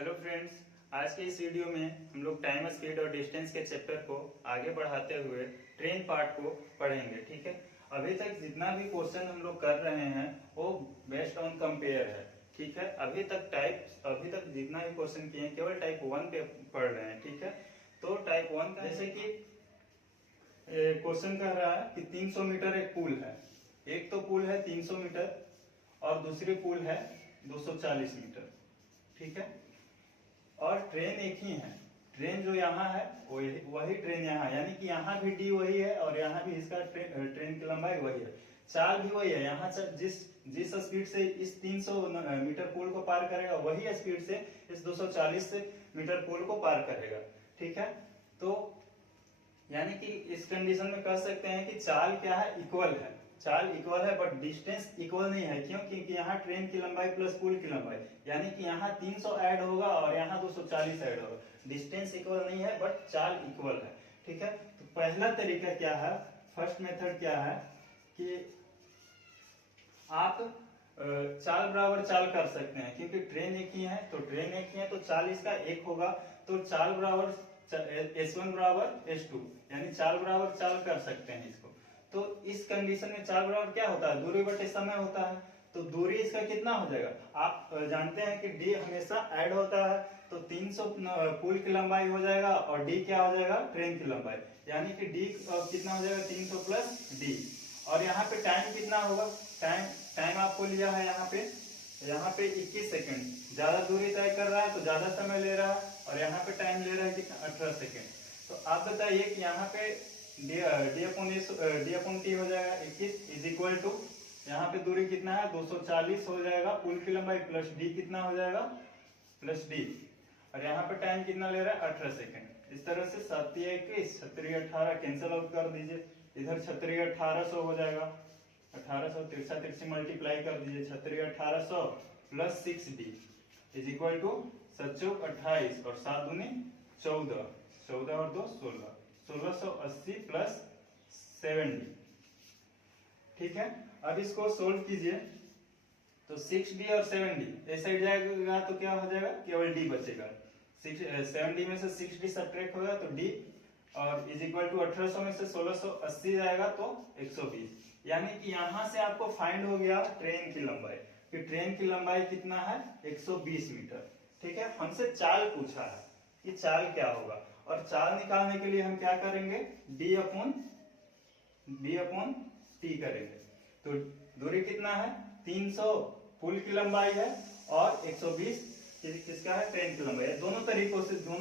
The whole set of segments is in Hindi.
हेलो फ्रेंड्स, आज के इस वीडियो में हम लोग टाइम, स्पीड और डिस्टेंस के चैप्टर को आगे बढ़ाते हुए ट्रेन पार्ट को पढ़ेंगे। ठीक है, अभी तक जितना भी क्वेश्चन हम लोग कर रहे हैं वो बेस्ड ऑन कंपेयर है। ठीक है, अभी तक जितना भी क्वेश्चन किए हैं केवल टाइप 1 पे पढ़ रहे हैं। ठीक है, तो टाइप 1 का जैसे कि क्वेश्चन कह रहा है कि 300 मीटर एक पुल है। एक तो पुल है 300 मीटर और दूसरी पुल है 240 मीटर। ठीक है, और ट्रेन एक ही है। ट्रेन जो यहाँ है वही ट्रेन यहाँ है, यानी कि यहाँ भी डी वही है और यहाँ भी इसका ट्रेन की लंबाई वही है। चाल भी वही है। यहाँ जिस स्पीड से इस 300 मीटर पुल को पार करेगा वही स्पीड से इस 240 मीटर पुल को पार करेगा। ठीक है, तो यानी कि इस कंडीशन में कह सकते हैं कि चाल क्या है, इक्वल है। चाल इक्वल है बट डिस्टेंस इक्वल नहीं है। क्यों? क्योंकि यहाँ ट्रेन की लंबाई प्लस पुल की लंबाई, यानी कि यहाँ 300 ऐड होगा और यहाँ 240 ऐड होगा। डिस्टेंस इक्वल नहीं है बट चाल इक्वल है। ठीक है, तो पहला तरीका क्या है, फर्स्ट मेथड क्या है कि आप चाल बराबर चाल कर सकते हैं। क्योंकि ट्रेन एक ही है तो ट्रेन एक ही है तो चाल इसका एक होगा, तो चाल बराबर S1 बराबर S2, यानी चाल बराबर चाल कर सकते हैं इसको। तो इस कंडीशन में चाल बराबर क्या होता है, दूरी बटे समय होता है। तो दूरी इसका कितना हो जाएगा, आप जानते हैं कि डी हमेशा ऐड होता है। तो 300 पुल की लंबाई हो जाएगा और डी क्या हो जाएगा, ट्रेन की लंबाई, यानी कि डी कितना हो जाएगा 300 प्लस डी। और यहाँ पे टाइम कितना होगा, टाइम आपको लिया है यहाँ पे 21 सेकंड। ज्यादा दूरी तय कर रहा है तो ज्यादा समय ले रहा है और यहाँ पे टाइम ले रहा है कितना, 18 सेकंड। तो आप बताइए कि यहाँ पे डी अपॉन टी हो जाएगा 21 इज इक्वल टू, यहाँ पे दूरी कितना है 240 हो जाएगा पुल की लंबाई, प्लस डी कितना हो जाएगा, प्लस डी, और यहाँ पे टाइम कितना ले रहा है 18 सेकंड। इस तरह से 7 21 36 18 कैंसिल आउट कर दीजिए। इधर 36 1800 हो जाएगा, 1800 तिरछा मल्टीप्लाई कर दीजिए। 36 1800 plus 6d is equal to 7 28 और 7 दूनी 14, 14 और 2 16, 1680 प्लस 7d। ठीक है, अब इसको सोल्व कीजिए तो 6d और 7d इस साइड जाएगा तो क्या हो जाएगा, केवल d बचेगा। 7d में से 6d सब्ट्रैक्ट होगा तो d, और इज इक्वल टू 1800 में से 1680 जाएगा तो 120। यानी कि यहां से आपको फाइंड हो गया ट्रेन की लंबाई, कि ट्रेन की लंबाई कितना है 120 मीटर। ठीक है, हमसे चाल पूछा है कि चाल क्या होगा, और चाल निकालने के लिए हम क्या करेंगे, d अपॉन टी करेंगे। तो दूरी कितना है 300 पुल की लंबाई है और 120 किसका है, ट्रेन की लंबाई है। दोनों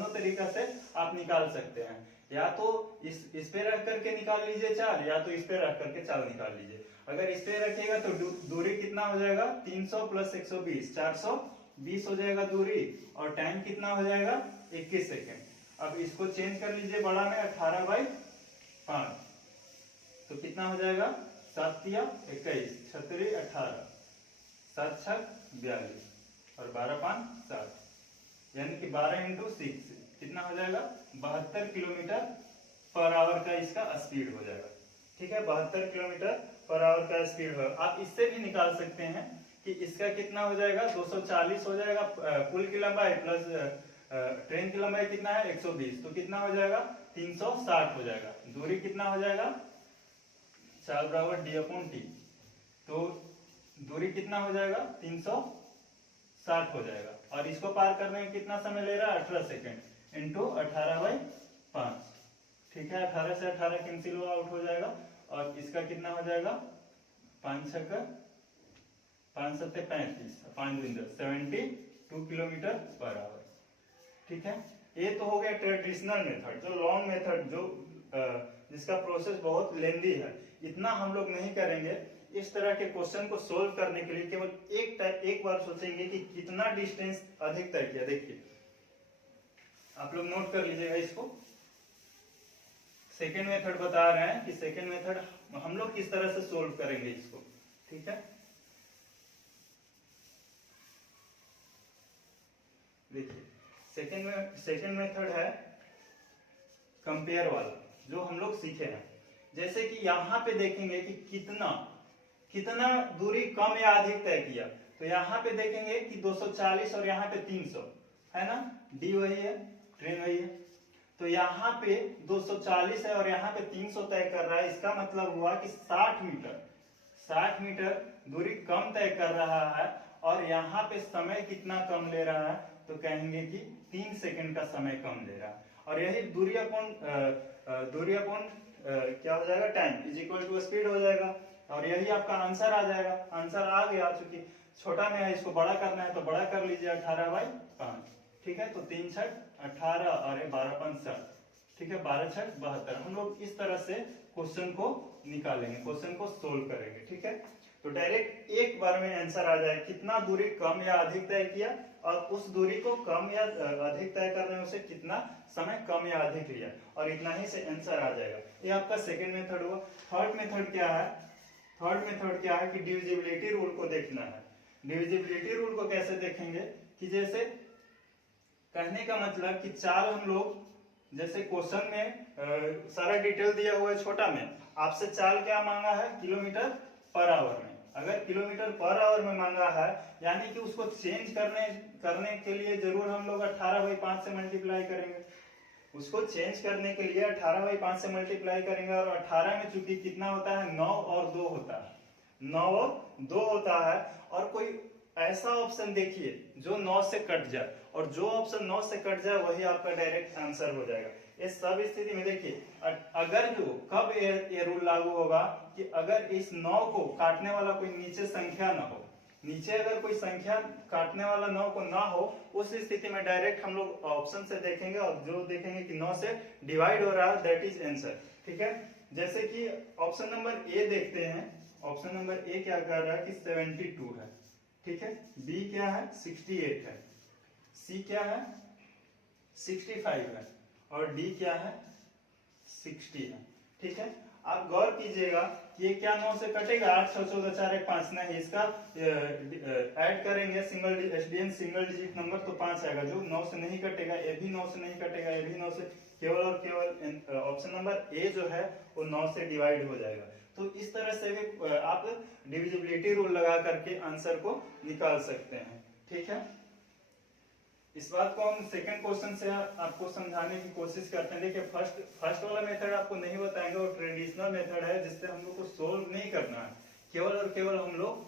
तरीका से आप निकाल सकते हैं, या तो इस पे रख करके निकाल लीजिए चाल, या तो इस पे रख करके चाल निकाल लीजिए। अगर इस पे रखिएगा तो दूरी कितना हो जाएगा 300 प्लस 120 420 हो जाएगा दूरी, और टाइम कितना हो जाएगा 21 सेकेंड। अब इसको चेंज कर लीजिए बड़ा में 18/5, तो कितना हो जाएगा 7 या 21 36 18 7 6 42 और 12 5 7, यानी कि 12 × 6 कितना हो जाएगा 72 किलोमीटर पर आवर का इसका स्पीड हो जाएगा। ठीक है, 72 किलोमीटर पर आवर का स्पीड हो। आप इससे भी निकाल सकते हैं कि इसका कितना हो जाएगा 240 हो जाएगा पुल की लंबाई, प्लस ट्रेन की लंबाई कितना है 120, तो कितना हो जाएगा 360 हो जाएगा। दूरी कितना हो जाएगा, चाल बराबर डी अपॉन टी, तो दूरी कितना हो जाएगा 360 हो जाएगा, और इसको पार करने में कितना समय ले रहा है 18 सेकेंड इंटू 18/5। ठीक है, 18 से 18 कैंसिल आउट हो जाएगा, और इसका कितना हो जाएगा 5 6 5 7 35 5 72 किलोमीटर पर आवर। ठीक है, ये तो हो गया ट्रेडिशनल मेथड। जो लॉन्ग मेथड, जो जिसका प्रोसेस बहुत लेंदी है, इतना हम लोग नहीं करेंगे। इस तरह के क्वेश्चन को सोल्व करने के लिए केवल एक बार सोचेंगे कि कितना डिस्टेंस अधिक तय किया। देखिए आप लोग नोट कर लीजिएगा इसको। सेकेंड मेथड बता रहे हैं कि सेकेंड मेथड हम लोग किस तरह से सोल्व करेंगे इसको। ठीक है, देखिए सेकेंड मेथड है कंपेयर वाला, जो हम लोग सीखे हैं। जैसे कि यहाँ पे देखेंगे कि कितना दूरी कम या अधिक तय किया, तो यहाँ पे देखेंगे कि 240 और यहाँ पे 300, है ना, डी वही है, ट्रेन वही है। तो यहाँ पे 240 है और यहाँ पे 300 तय कर रहा है, इसका मतलब हुआ कि 60 मीटर दूरी कम तय कर रहा है और यहाँ पे समय कितना कम ले रहा है, तो कहेंगे कि 3 सेकंड का समय कम ले रहा है। और यही दूरी अपॉन क्या हो जाएगा, time is equal to speed हो जाएगा। और यही आपका आंसर आ जाएगा। आंसर आ गया, चूंकि छोटा में है इसको बड़ा करना है तो बड़ा कर लीजिए, 18/5। ठीक है, तो 3 छठ 18 और 12 60, ठीक है, 12 छठ 72। हम लोग इस तरह से क्वेश्चन को निकालेंगे, क्वेश्चन को सोल्व करेंगे। ठीक है, तो डायरेक्ट एक बार में आंसर आ जाए कितना दूरी कम या अधिक तय किया और उस दूरी को कम या अधिक तय करने में से कितना समय कम या अधिक लिया, और इतना ही से आंसर आ जाएगा। ये आपका सेकेंड मेथड हुआ। थर्ड मेथड क्या है, थर्ड मेथड क्या है कि डिविजिबिलिटी रूल को देखना है। डिविजिबिलिटी रूल को कैसे देखेंगे कि जैसे कहने का मतलब कि चाल हम लोग, जैसे क्वेश्चन में सारा डिटेल दिया हुआ है छोटा में, आपसे चाल क्या मांगा है, किलोमीटर पर आवर में। अगर किलोमीटर पर आवर में मांगा है, यानी कि उसको चेंज करने के लिए जरूर हम लोग 18/5 से मल्टीप्लाई करेंगे। उसको चेंज करने के लिए 18/5 से मल्टीप्लाई करेंगे। और 18 में चूंकि कितना होता है, 9 और 2 होता है, 9 और 2 होता है। और कोई ऐसा ऑप्शन देखिए जो 9 से कट जाए, और जो ऑप्शन 9 से कट जाए वही आपका डायरेक्ट आंसर हो जाएगा। इस सब स्थिति में देखिए, अगर जो कब ये रूल लागू होगा कि अगर इस 9 को काटने वाला कोई नीचे संख्या ना हो, नीचे अगर कोई संख्या काटने वाला 9 को ना हो, उस स्थिति में डायरेक्ट हम लोग ऑप्शन से देखेंगे और जो देखेंगे कि 9 से डिवाइड हो रहा है, दैट इज आंसर। ठीक है, जैसे कि ऑप्शन नंबर ए देखते हैं। ऑप्शन नंबर ए क्या कर रहा है कि 72 है। ठीक है, बी क्या है, 68 है, सी क्या है, 65 है, और डी क्या है, 60 है। ठीक है, आप गौर कीजिएगा कि ये क्या 9 से कटेगा, 8 6 14 4 1 5 नहीं, इसका ऐड करेंगे single SDN single digit number तो 5 आएगा, जो 9 से नहीं कटेगा, ये भी 9 से नहीं कटेगा, ये भी 9 से, केवल और केवल ऑप्शन नंबर ए जो है वो 9 से डिवाइड हो जाएगा। तो इस तरह से भी आप डिविजिबिलिटी रूल लगा करके आंसर को निकाल सकते हैं। ठीक है, इस बात को हम सेकंड क्वेश्चन से आपको समझाने की कोशिश करते हैं। देखिए, फर्स्ट वाला मेथड आपको नहीं बताएंगे, वो ट्रेडिशनल मेथड है जिससे हम लोग को सोल्व नहीं करना है, केवल और केवल हम लोग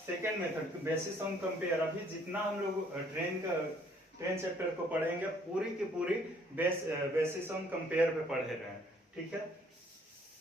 second method basis on compare, अभी जितना हम लोग ट्रेन चैप्टर को पढ़ेंगे पूरी की पूरी बेसिस ऑन कंपेयर पे पढ़े रहे हैं। ठीक है,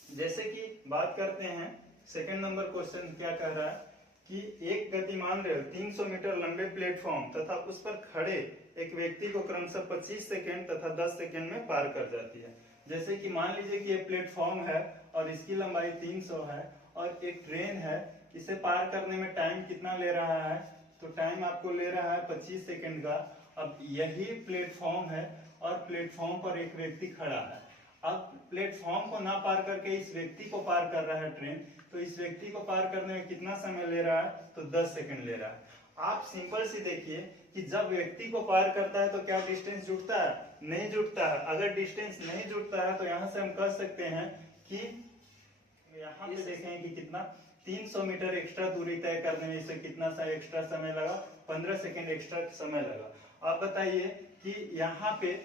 जैसे कि बात करते हैं सेकंड नंबर क्वेश्चन क्या कह रहा है कि एक गतिमान रेल 300 मीटर लंबे प्लेटफॉर्म तथा उस पर खड़े एक व्यक्ति को क्रमशः 25 सेकंड तथा 10 सेकंड में पार कर जाती है। जैसे कि मान लीजिए कि ये प्लेटफॉर्म है और इसकी लंबाई 300 है और एक ट्रेन है, इसे पार करने में टाइम कितना ले रहा है, तो टाइम आपको ले रहा है 25 सेकंड का। अब यही प्लेटफॉर्म है और प्लेटफॉर्म पर एक व्यक्ति खड़ा है। अब प्लेटफॉर्म को ना पार करके इस व्यक्ति को पार कर रहा है ट्रेन, तो इस व्यक्ति को पार करने में कितना समय ले रहा है, तो 10 सेकंड ले रहा है। आप सिंपल सी देखिए कि जब व्यक्ति को पार करता है तो क्या डिस्टेंस जुड़ता है, नहीं जुड़ता है। अगर डिस्टेंस नहीं जुड़ता है तो यहाँ से हम कह सकते हैं कि यहाँ पे देखें कि कितना 300 मीटर एक्स्ट्रा दूरी तय करने में इसे कितना सा एक्स्ट्रा समय लगा, 15 सेकंड एक्स्ट्रा समय लगा। आप बताइए कि यहाँ पे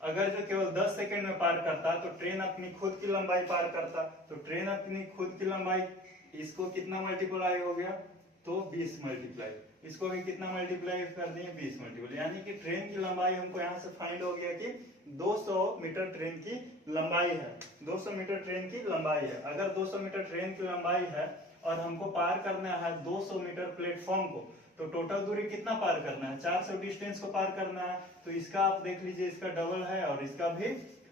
अगर जो केवल 10 सेकंड में पार करता तो ट्रेन अपनी खुद की लंबाई पार करता, तो ट्रेन अपनी खुद की लंबाई, इसको कितना मल्टीप्लाई हो गया, तो 20 मल्टीप्लाई, इसको भी कितना मल्टीप्लाई कर दिए, 20 मल्टीप्लाई, यानी कि ट्रेन की लंबाई हमको यहाँ से फाइंड हो गया कि 200 मीटर ट्रेन की लंबाई है। 200 मीटर ट्रेन की लंबाई है। अगर 200 मीटर ट्रेन की लंबाई है और हमको पार करना है 200 मीटर प्लेटफॉर्म को, तो टोटल दूरी कितना पार करना है, 400 डिस्टेंस को पार करना है। तो इसका आप देख लीजिए, इसका डबल है और इसका भी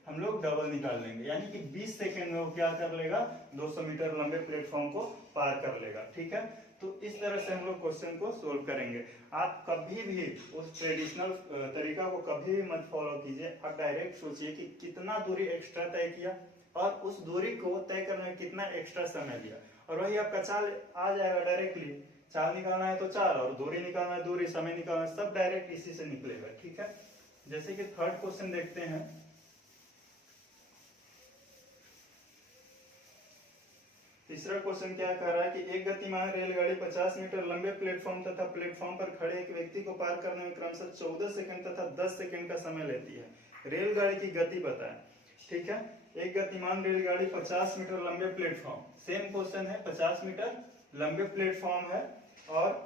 हम लोग डबल निकाल लेंगे, यानी कि 20 सेकेंड में वो क्या कर लेगा, 200 मीटर लंबे प्लेटफॉर्म को पार कर लेगा। ठीक है, तो इस तरह से हम लोग क्वेश्चन को सोल्व करेंगे। आप कभी भी उस ट्रेडिशनल तरीका को कभी भी मत फॉलो कीजिए। आप डायरेक्ट सोचिए कि कितना दूरी एक्स्ट्रा तय किया और उस दूरी को तय करने में कितना एक्स्ट्रा समय लिया, और वही आपका चाल आ जाएगा डायरेक्टली। चाल निकालना है तो चाल, और दूरी निकालना है दूरी, समय निकालना है, सब डायरेक्ट इसी से निकलेगा। ठीक है, जैसे कि थर्ड क्वेश्चन देखते हैं। तीसरा क्वेश्चन क्या कह रहा है कि एक गतिमान रेलगाड़ी 50 मीटर लंबे प्लेटफॉर्म तथा प्लेटफॉर्म पर खड़े एक व्यक्ति को पार करने में क्रमशः 14 सेकंड तथा 10 सेकंड का समय लेती है। रेलगाड़ी की गति बताएं। ठीक है, एक गतिमान रेलगाड़ी 50 मीटर लंबे प्लेटफॉर्म, सेम क्वेश्चन है, 50 मीटर लंबे प्लेटफॉर्म है और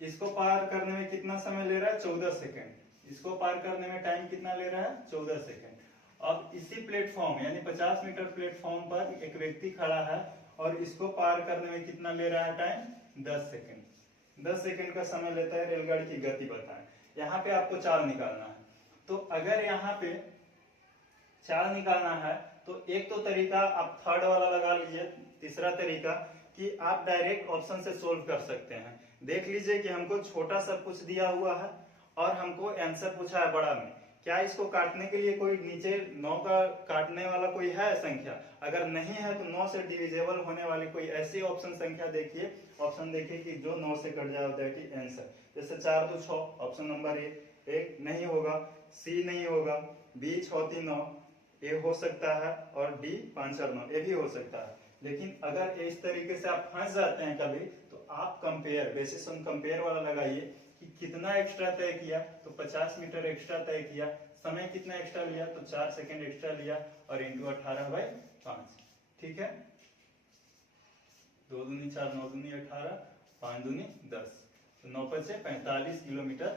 इसको पार करने में कितना समय ले रहा है, 14 सेकंड। इसको पार करने में टाइम कितना ले रहा है, 14 सेकंड। अब इसी प्लेटफॉर्म यानी 50 मीटर प्लेटफॉर्म पर एक व्यक्ति खड़ा है और इसको पार करने में कितना ले रहा है टाइम, 10 सेकंड। 10 सेकंड का समय लेता है। रेलगाड़ी की गति बताएं। यहाँ पे आपको चाल निकालना है। तो अगर यहाँ पे चाल निकालना है तो एक तो तरीका आप थर्ड वाला लगा लीजिए। तीसरा तरीका कि आप डायरेक्ट ऑप्शन से सोल्व कर सकते हैं। देख लीजिए कि हमको छोटा सब कुछ दिया हुआ है और हमको आंसर पूछा है बड़ा में। क्या इसको काटने के लिए कोई नीचे 9 का काटने वाला कोई है संख्या? अगर नहीं है तो 9 से डिविजेबल होने वाली कोई ऐसी ऑप्शन संख्या देखिए, ऑप्शन देखिए कि जो 9 से कट जाए, दैट इज आंसर। जैसे 4 2 6, ऑप्शन नंबर ए नहीं होगा, सी नहीं होगा, बी 6 3 9, ए हो सकता है और डी 5 4 9, ए भी हो सकता है। लेकिन अगर इस तरीके से आप फंस जाते हैं कभी, तो आप कंपेयर, बेसिस ऑन कंपेयर वाला लगाइए कि कितना एक्स्ट्रा तय किया, तो 50 मीटर एक्स्ट्रा तय किया, समय कितना एक्स्ट्रा लिया, तो 4 सेकंड एक्स्ट्रा लिया और इंटू 18/5। ठीक है, 2 दूनी 4, 9 दूनी 18, 5 दूनी 10, तो 9 5 से 45 किलोमीटर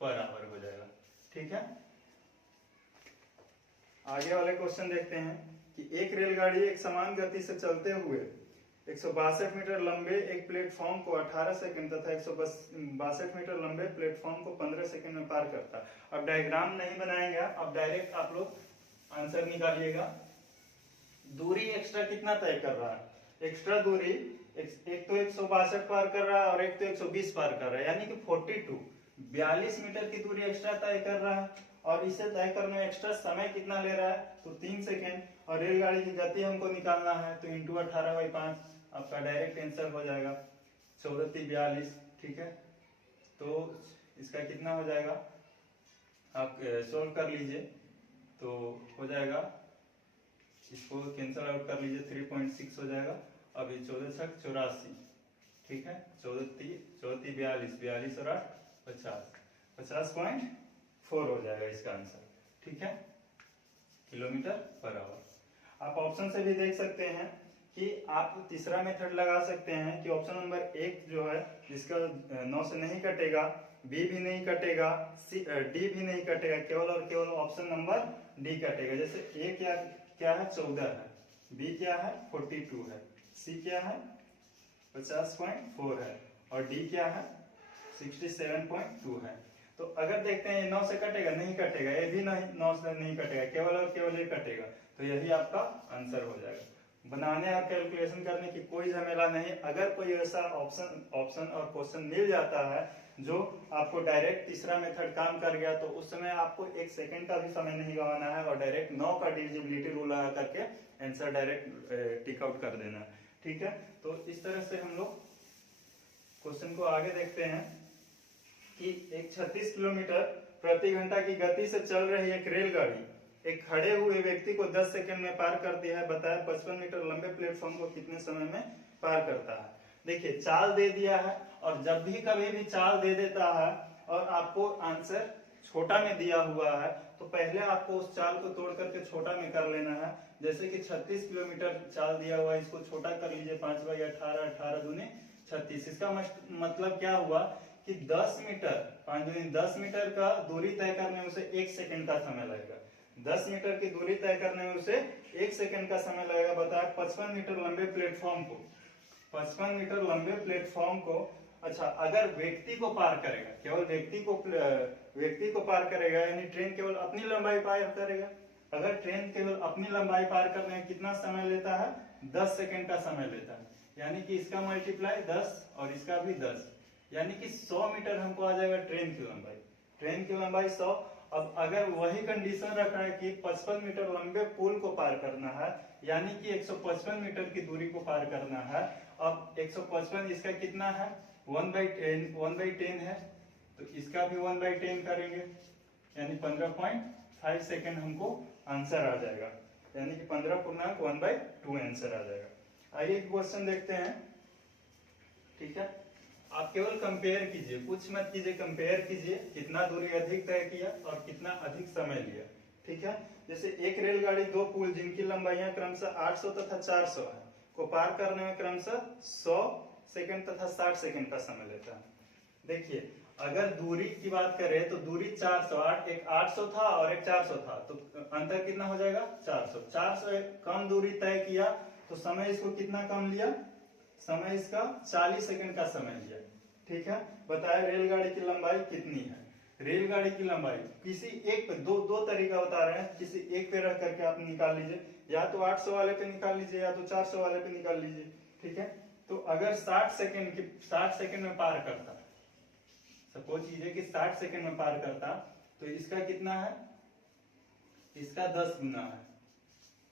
पर आवर हो जाएगा। ठीक है, आगे वाले क्वेश्चन देखते हैं कि एक रेलगाड़ी एक समान गति से चलते हुए 162 मीटर लंबे एक प्लेटफॉर्म को 18 सेकंड तथा 162 मीटर लंबे प्लेटफॉर्म को 15 सेकंड में पार करता है। अब डायग्राम नहीं बनाएंगे अब डायरेक्ट आप लोग आंसर निकालिएगा। दूरी एक्स्ट्रा कितना तय कर रहा है? एक्स्ट्रा दूरी एक तो 162 पार कर रहा है और एक तो 120 पार कर रहा है, यानी कि 42 मीटर की दूरी एक्स्ट्रा तय कर रहा है। और इसे तय करने में एक्स्ट्रा समय कितना ले रहा है, तो 3 सेकंड। और रेलगाड़ी की गति हमको निकालना है, तो इंटू 18/5 आपका डायरेक्ट आंसर हो जाएगा 14 3 42। ठीक है, तो इसका कितना हो जाएगा, आप सोल्व कर लीजिए तो हो जाएगा, इसको कैंसिल आउट कर लीजिए, 3.6 हो जाएगा। अभी 14 6 84। ठीक है, 14 3 42, 42 और 8 50, 50.4 हो जाएगा इसका आंसर। ठीक है, किलोमीटर पर आवर। आप ऑप्शन से भी देख सकते हैं कि आप तीसरा मेथड लगा सकते हैं कि ऑप्शन नंबर 1 जो है जिसका 9 से नहीं कटेगा, बी भी नहीं कटेगा, सी डी भी नहीं कटेगा, केवल और केवल ऑप्शन नंबर डी कटेगा। जैसे ए क्या है 14 है, बी क्या है 42 है, सी क्या है 50.4 है और डी क्या है 67.2 है। तो अगर देखते हैं 9 से कटेगा, नहीं कटेगा, ये भी नहीं 9 से नहीं कटेगा, केवल और केवल ये कटेगा, तो यही आपका आंसर हो जाएगा। बनाने और कैलकुलेशन करने की कोई झमेला नहीं। अगर कोई ऐसा ऑप्शन और क्वेश्चन मिल जाता है जो आपको डायरेक्ट तीसरा मेथड काम कर गया, तो उस समय आपको 1 सेकंड का भी समय नहीं गंवाना है और डायरेक्ट 9 का डिविजिबिलिटी रूल लगा करके आंसर डायरेक्ट टिक आउट कर देना है। ठीक है, तो इस तरह से हम लोग क्वेश्चन को आगे देखते हैं कि एक 36 किलोमीटर प्रति घंटा की गति से चल रही एक रेलगाड़ी एक खड़े हुए व्यक्ति को 10 सेकंड में पार करती है। बताया 55 मीटर लंबे प्लेटफॉर्म को कितने समय में पार करता है। देखिए चाल दे दिया है और जब भी कभी भी चाल दे देता है और आपको आंसर छोटा में दिया हुआ है, तो पहले आपको उस चाल को तोड़ करके छोटा में कर लेना है। जैसे कि 36 किलोमीटर चाल दिया हुआ है, इसको छोटा कर लीजिए, 5/18, 18 दूनी 36। इसका मतलब क्या हुआ कि 10 मीटर 5 दूनी 10 मीटर का दूरी तय करने में उसे 1 सेकंड का समय लगेगा। 10 मीटर की दूरी तय करने में उसे 1 सेकंड का समय लगेगा। बताया 55 मीटर लंबे प्लेटफॉर्म को, 55 मीटर लंबे प्लेटफॉर्म को, अच्छा अगर व्यक्ति को पार करेगा, केवल व्यक्ति को पार करेगा, यानी ट्रेन केवल अपनी लंबाई पार करेगा। अगर ट्रेन केवल अपनी लंबाई पार करने में कितना समय लेता है, 10 सेकंड का समय लेता है। यानी कि इसका मल्टीप्लाई 10 और इसका भी 10, यानी कि 100 मीटर हमको आ जाएगा ट्रेन की लंबाई। ट्रेन की लंबाई 100। अब अगर वही कंडीशन रख रहा है कि 55 मीटर लंबे पुल को पार करना है, यानी कि 155 मीटर की दूरी को पार करना है। अब 155 इसका कितना है, 1/10 है, तो इसका भी 1/10 करेंगे, यानी 15.5 सेकेंड हमको आंसर आ जाएगा, यानी कि 15 पूर्णांक 1/2 आंसर आ जाएगा। आइए एक क्वेश्चन देखते हैं। ठीक है, आप केवल कंपेयर कीजिए, कुछ मत कीजिए, कंपेयर कीजिए कितना दूरी अधिक तय किया और कितना अधिक समय लिया। ठीक है, जैसे एक रेलगाड़ी दो पुल जिनकी लंबाइयां क्रमशः 800 तथा 400 है को पार करने में क्रमशः 100 सेकंड तथा 60 सेकंड का समय लेता है। देखिए, अगर दूरी की बात करें तो दूरी 400, एक 800 था और एक 400 था, तो अंतर कितना हो जाएगा 400। 400 कम दूरी तय किया तो समय इसको कितना कम लिया, समय इसका 40 सेकंड का समय लिया। ठीक है, बताया रेलगाड़ी की लंबाई कितनी है। रेलगाड़ी की लंबाई किसी एक पे दो तरीका बता रहे हैं, किसी एक पे रख करके आप निकाल लीजिए, या तो 800 वाले पे निकाल लीजिए या तो 400 वाले पे निकाल लीजिए। ठीक है, तो अगर 60 सेकंड में पार करता, सपोज कीजिए कि 60 सेकंड में पार करता, तो इसका कितना है, इसका 10 गुना है,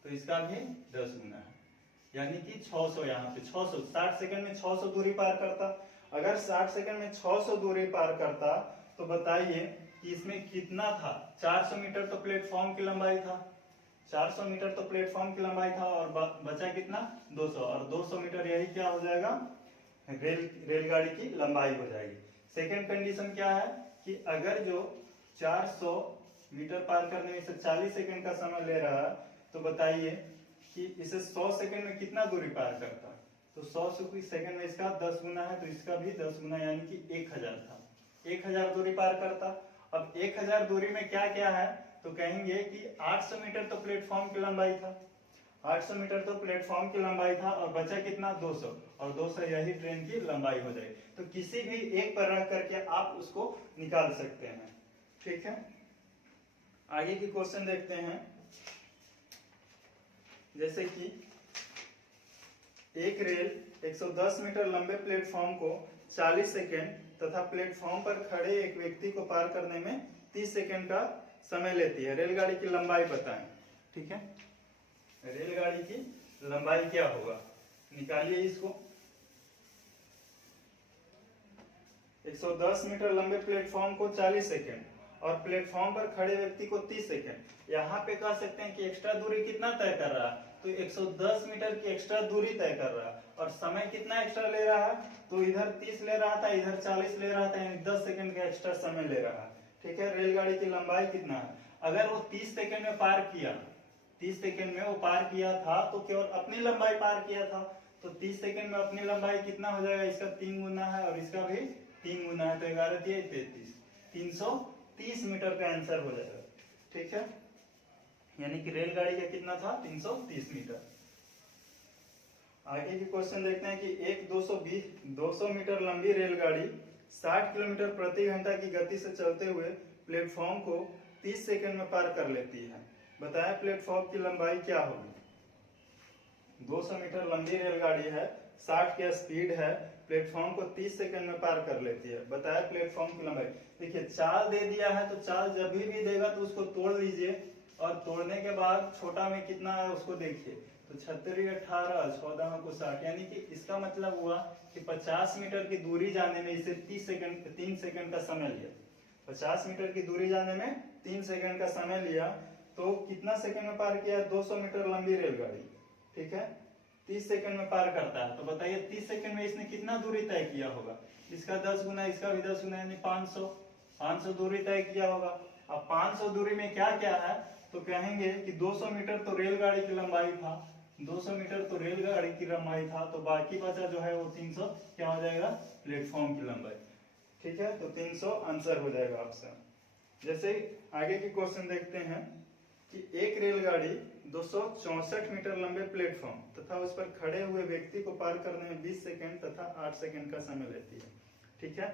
तो इसका भी 10 गुना है, यानी कि 600। यहाँ पे 600, 60 सेकंड में 600 दूरी पार करता। अगर 60 सेकंड में 600 दूरी पार करता तो बताइए कि इसमें कितना था। 400 मीटर तो प्लेटफॉर्म की लंबाई था, 400 मीटर तो प्लेटफॉर्म की लंबाई था, और बचा कितना 200, और 200 मीटर यही क्या हो जाएगा, रेलगाड़ी की लंबाई हो जाएगी। सेकेंड कंडीशन क्या है कि अगर जो 400 मीटर पार करने में इसे 40 सेकंड का समय ले रहा है, तो बताइए कि इसे 100 सेकंड में कितना दूरी पार करता। तो 100 सेकंड में इसका 10 गुना है, तो इसका भी 10 गुना, यानी कि 1000 था, 1000 दूरी पार करता। अब 1000 दूरी में क्या क्या है, तो कहेंगे कि 800 मीटर तो प्लेटफॉर्म की लंबाई था, 800 मीटर तो प्लेटफॉर्म की लंबाई था, और बचा कितना 200, और 200 यही ट्रेन की लंबाई हो जाएगी। तो किसी भी एक पर रख करके आप उसको निकाल सकते हैं। ठीक है, आगे की क्वेश्चन देखते हैं। जैसे कि एक रेल 110 मीटर लंबे प्लेटफॉर्म को 40 सेकेंड तथा प्लेटफॉर्म पर खड़े एक व्यक्ति को पार करने में 30 सेकेंड का समय लेती है। रेलगाड़ी की लंबाई बताएं। ठीक है, रेलगाड़ी की लंबाई क्या होगा, निकालिए इसको। 110 मीटर लंबे प्लेटफॉर्म को 40 सेकेंड और प्लेटफॉर्म पर खड़े व्यक्ति को 30 सेकेंड। यहाँ पे कह सकते हैं कि एक्स्ट्रा दूरी कितना तय कर रहा है, तो 110 मीटर की एक्स्ट्रा दूरी तय कर रहा है, और समय कितना एक्स्ट्रा ले रहा है, तो इधर 30 ले रहा था, इधर 40 ले रहा था, यानी 10 सेकंड का एक्स्ट्रा समय ले रहा है। ठीक है, रेलगाड़ी की लंबाई कितना है, अगर वो 30 सेकंड में पार किया, 30 सेकंड में वो पार किया था, तो केवल अपनी लंबाई पार किया था, तो 30 सेकंड में अपनी लंबाई कितना हो जाएगा, इसका 3 गुना है और इसका भी 3 गुना है, तो 11 दिए 33, 330 मीटर का आंसर हो जाएगा। ठीक है, यानी कि रेलगाड़ी का कितना था 330 मीटर। आगे की क्वेश्चन देखते हैं कि एक 200 मीटर लंबी रेलगाड़ी 60 किलोमीटर प्रति घंटा की गति से चलते हुए प्लेटफॉर्म को 30 सेकंड में पार कर लेती है। बताया प्लेटफॉर्म की लंबाई क्या होगी। 200 मीटर लंबी रेलगाड़ी है, 60 की स्पीड है, प्लेटफॉर्म को 30 सेकंड में पार कर लेती है। बताया प्लेटफॉर्म की लंबाई। देखिए, चाल दे दिया है, तो चाल जब भी देगा तो उसको तोड़ लीजिए, और तोड़ने के बाद छोटा में कितना है उसको देखिए, तो 36, 18, 14 को 60, यानी कि इसका मतलब हुआ कि 50 मीटर की दूरी जाने में इसे 3 सेकंड का समय लिया। 50 मीटर की दूरी जाने में 3 सेकंड का समय लिया, तो कितना सेकंड में पार किया, 200 मीटर लंबी रेलगाड़ी। ठीक है, 30 सेकंड में पार करता है, तो बताइए 30 सेकंड में इसने कितना दूरी तय किया होगा, इसका 10 गुना, इसका भी 10 गुना, यानी 500 दूरी तय किया होगा। अब 500 दूरी में क्या क्या है, तो कहेंगे कि 200 मीटर तो रेलगाड़ी की लंबाई था, 200 मीटर तो रेलगाड़ी की लंबाई था, तो बाकी बचा जो है वो 300 क्या हो जाएगा, प्लेटफॉर्म की लंबाई। ठीक है, तो 300 आंसर हो जाएगा ऑप्शन। जैसे आगे के क्वेश्चन देखते हैं कि एक रेलगाड़ी 264 मीटर लंबे प्लेटफॉर्म तथा उस पर खड़े हुए व्यक्ति को पार करने में 20 सेकंड तथा 8 सेकंड का समय लेती है। ठीक है,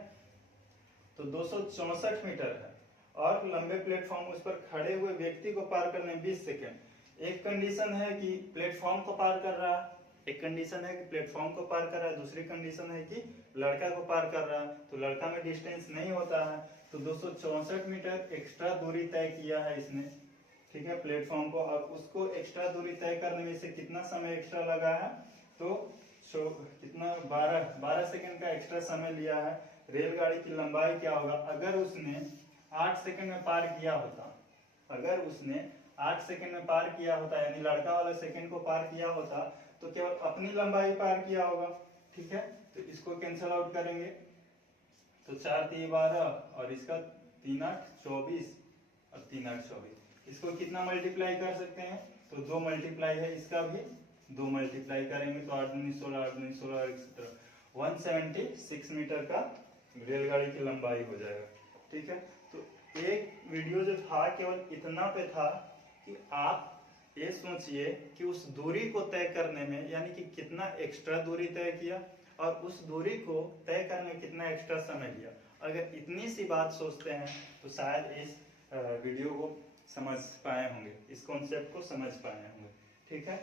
तो 264 मीटर है और लंबे प्लेटफॉर्म, उस पर खड़े हुए व्यक्ति को पार करने में 20 सेकंड। एक कंडीशन है कि प्लेटफॉर्म को पार कर रहा है, एक कंडीशन है कि प्लेटफॉर्म को पार कर रहा है, दूसरी कंडीशन है कि लड़का को पार कर रहा है, तो लड़का में डिस्टेंस नहीं होता है, तो 264 मीटर एक्स्ट्रा दूरी तय किया है इसने। ठीक है, प्लेटफॉर्म को, और उसको एक्स्ट्रा दूरी तय करने में इसे कितना समय एक्स्ट्रा लगा है, तो कितना 12 सेकंड का एक्स्ट्रा समय लिया है। रेलगाड़ी की लंबाई क्या होगा, अगर उसने 8 सेकंड में पार किया होता, अगर उसने 8 सेकंड में पार किया होता, यानी लड़का वाला सेकंड को पार किया होता, तो केवल अपनी लंबाई पार किया होगा, ठीक है। तो इसको कैंसल आउट करेंगे, तो 4 3 12 और इसका 3 8 24 और 3 8 24। इसको कितना मल्टीप्लाई कर सकते हैं, तो 2 मल्टीप्लाई है, इसका भी 2 मल्टीप्लाई करेंगे तो 8 दूनी 16 8 दूनी 16 etc 176 मीटर का रेलगाड़ी की लंबाई हो जाएगा, ठीक है। तो एक वीडियो जो था केवल इतना पे था कि आप ये सोचिए कि उस दूरी को तय करने में यानी कि कितना एक्स्ट्रा दूरी तय किया और उस दूरी को तय करने में कितना एक्स्ट्रा समय लिया। अगर इतनी सी बात सोचते हैं तो शायद इस वीडियो को समझ पाए होंगे, इस कॉन्सेप्ट को समझ पाए होंगे, ठीक है।